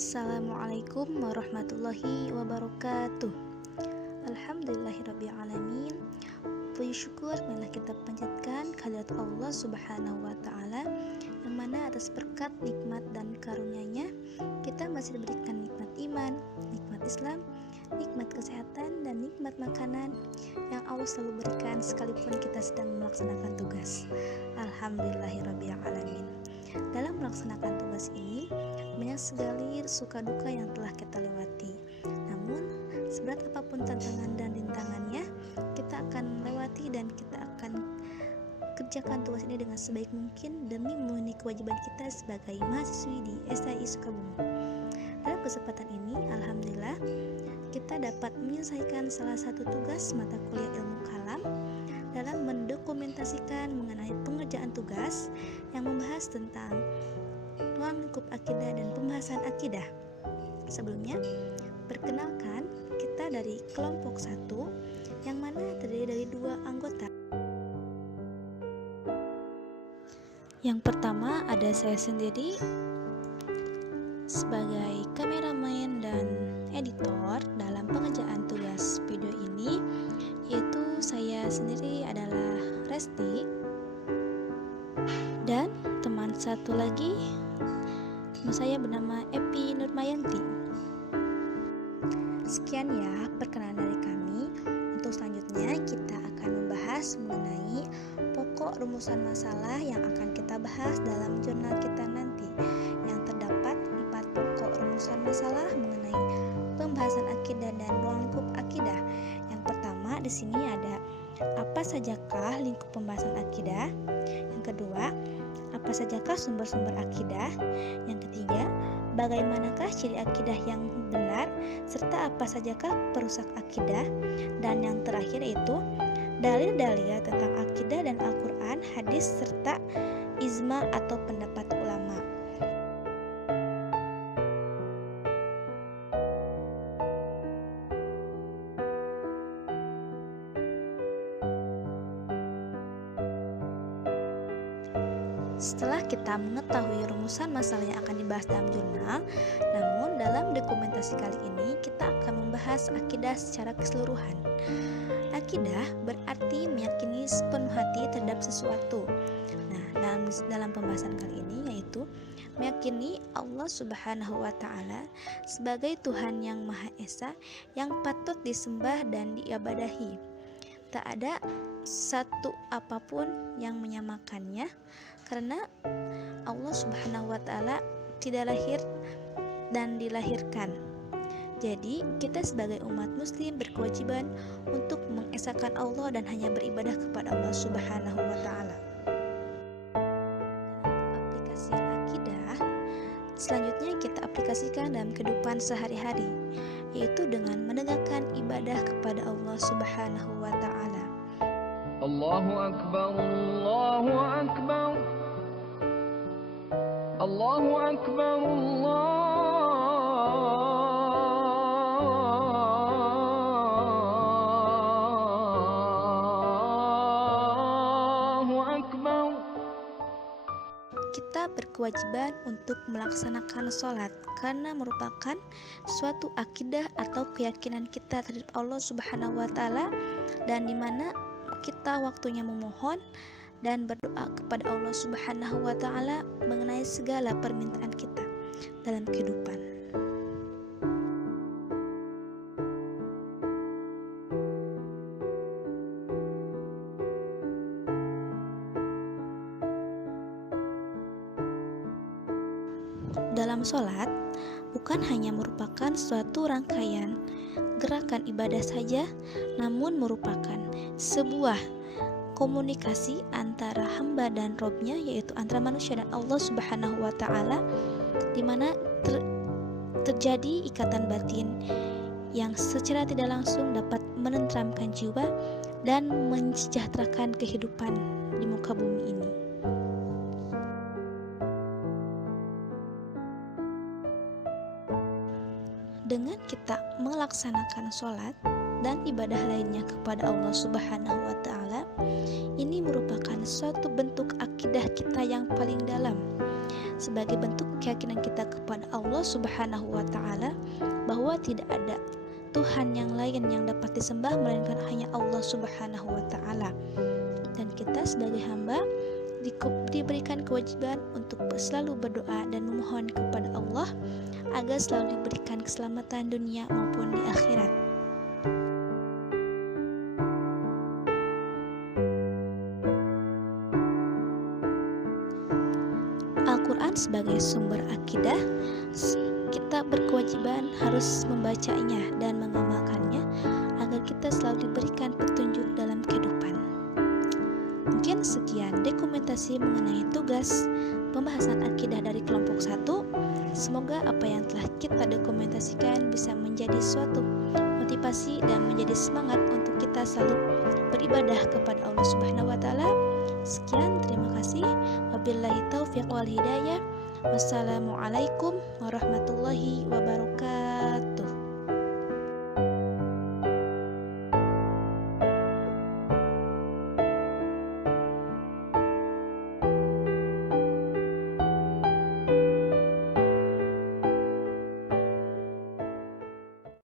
Assalamualaikum warahmatullahi wabarakatuh. Alhamdulillahirrabbilalamin. Puji syukur marilah kita panjatkan kehadirat Allah subhanahu wa ta'ala, yang mana atas berkat, nikmat, dan karunia-Nya kita masih diberikan nikmat iman, nikmat Islam, nikmat kesehatan, dan nikmat makanan yang Allah selalu berikan sekalipun kita sedang melaksanakan tugas. Alhamdulillahirrabbilalamin. Dalam melaksanakan tugas ini banyak sekali suka duka yang telah kita lewati. Namun seberat apapun tantangan dan rintangannya, kita akan melewati dan kita akan kerjakan tugas ini dengan sebaik mungkin demi memenuhi kewajiban kita sebagai mahasiswi di STI Sukabumi. Dalam kesempatan ini, alhamdulillah, kita dapat menyelesaikan salah satu tugas mata kuliah ilmu kalam dalam mendokumentasikan mengenai pengerjaan tugas yang membahas tentang ruang lingkup akidah dan pembahasan akidah. Sebelumnya, perkenalkan, kita dari kelompok 1 yang mana terdiri dari 2 anggota. Yang pertama ada saya sendiri sebagai kameramen dan editor dalam pengerjaan tugas video ini, yaitu saya sendiri adalah Resti, dan teman satu lagi teman saya bernama Epi Nurmayanti. Sekian ya perkenalan dari kami. Untuk selanjutnya kita akan membahas mengenai pokok rumusan masalah yang akan kita bahas dalam jurnal kita nanti, yang terdapat 4 pokok rumusan masalah mengenai pembahasan akidah dan ruang lingkup akidah. Yang pertama di sini ada apa sajakah lingkup pembahasan akidah. Yang kedua, apa sajakah sumber-sumber akidah. Yang ketiga, bagaimanakah ciri akidah yang benar, serta apa sajakah perusak akidah. Dan yang terakhir yaitu dalil-dalil tentang akidah dan Al-Quran, hadis, serta ijma atau pendapat ulama. Setelah kita mengetahui rumusan masalah yang akan dibahas dalam jurnal, namun dalam dokumentasi kali ini kita akan membahas akidah secara keseluruhan. Akidah berarti meyakini sepenuh hati terhadap sesuatu. Nah, dalam pembahasan kali ini yaitu meyakini Allah Subhanahu wa ta'ala sebagai Tuhan yang Maha Esa yang patut disembah dan diibadahi. Tak ada satu apapun yang menyamakannya, karena Allah Subhanahu wa ta'ala tidak lahir dan dilahirkan. Jadi kita sebagai umat muslim berkewajiban untuk mengesahkan Allah dan hanya beribadah kepada Allah Subhanahu wa ta'ala. Aplikasi akidah selanjutnya kita aplikasikan dalam kehidupan sehari-hari, yaitu dengan menegakkan ibadah kepada Allah Subhanahu wa ta'ala. Allahu Akbar, Allahu Akbar, Allahu Akbar, Allahu Akbar. Kita berkewajiban untuk melaksanakan sholat karena merupakan suatu akidah atau keyakinan kita terhadap Allah Subhanahu wa ta'ala, dan dimana kita waktunya memohon dan berdoa kepada Allah Subhanahu wa ta'ala mengenai segala permintaan kita dalam kehidupan. Dalam sholat bukan hanya merupakan suatu rangkaian gerakan ibadah saja, namun merupakan sebuah komunikasi antara hamba dan Robnya, yaitu antara manusia dan Allah Subhanahu wa ta'ala, di mana terjadi ikatan batin yang secara tidak langsung dapat menenteramkan jiwa dan mensejahterakan kehidupan di muka bumi ini. Dengan kita melaksanakan sholat, dan ibadah lainnya kepada Allah Subhanahu wa taala, ini merupakan suatu bentuk akidah kita yang paling dalam sebagai bentuk keyakinan kita kepada Allah Subhanahu wa taala bahwa tidak ada Tuhan yang lain yang dapat disembah melainkan hanya Allah Subhanahu wa taala. Dan kita sebagai hamba diberikan kewajiban untuk selalu berdoa dan memohon kepada Allah agar selalu diberikan keselamatan dunia maupun di akhirat. Al-Quran sebagai sumber akidah, kita berkewajiban harus membacanya dan mengamalkannya agar kita selalu diberikan petunjuk dalam kehidupan. Mungkin sekian dokumentasi mengenai tugas pembahasan akidah dari kelompok 1. Semoga apa yang telah kita dokumentasikan bisa menjadi suatu motivasi dan menjadi semangat untuk kita selalu beribadah kepada Allah Subhanahu wa taala. Sekian, terima kasih. Wabillahi taufiq wal hidayah. Wassalamualaikum warahmatullahi wabarakatuh.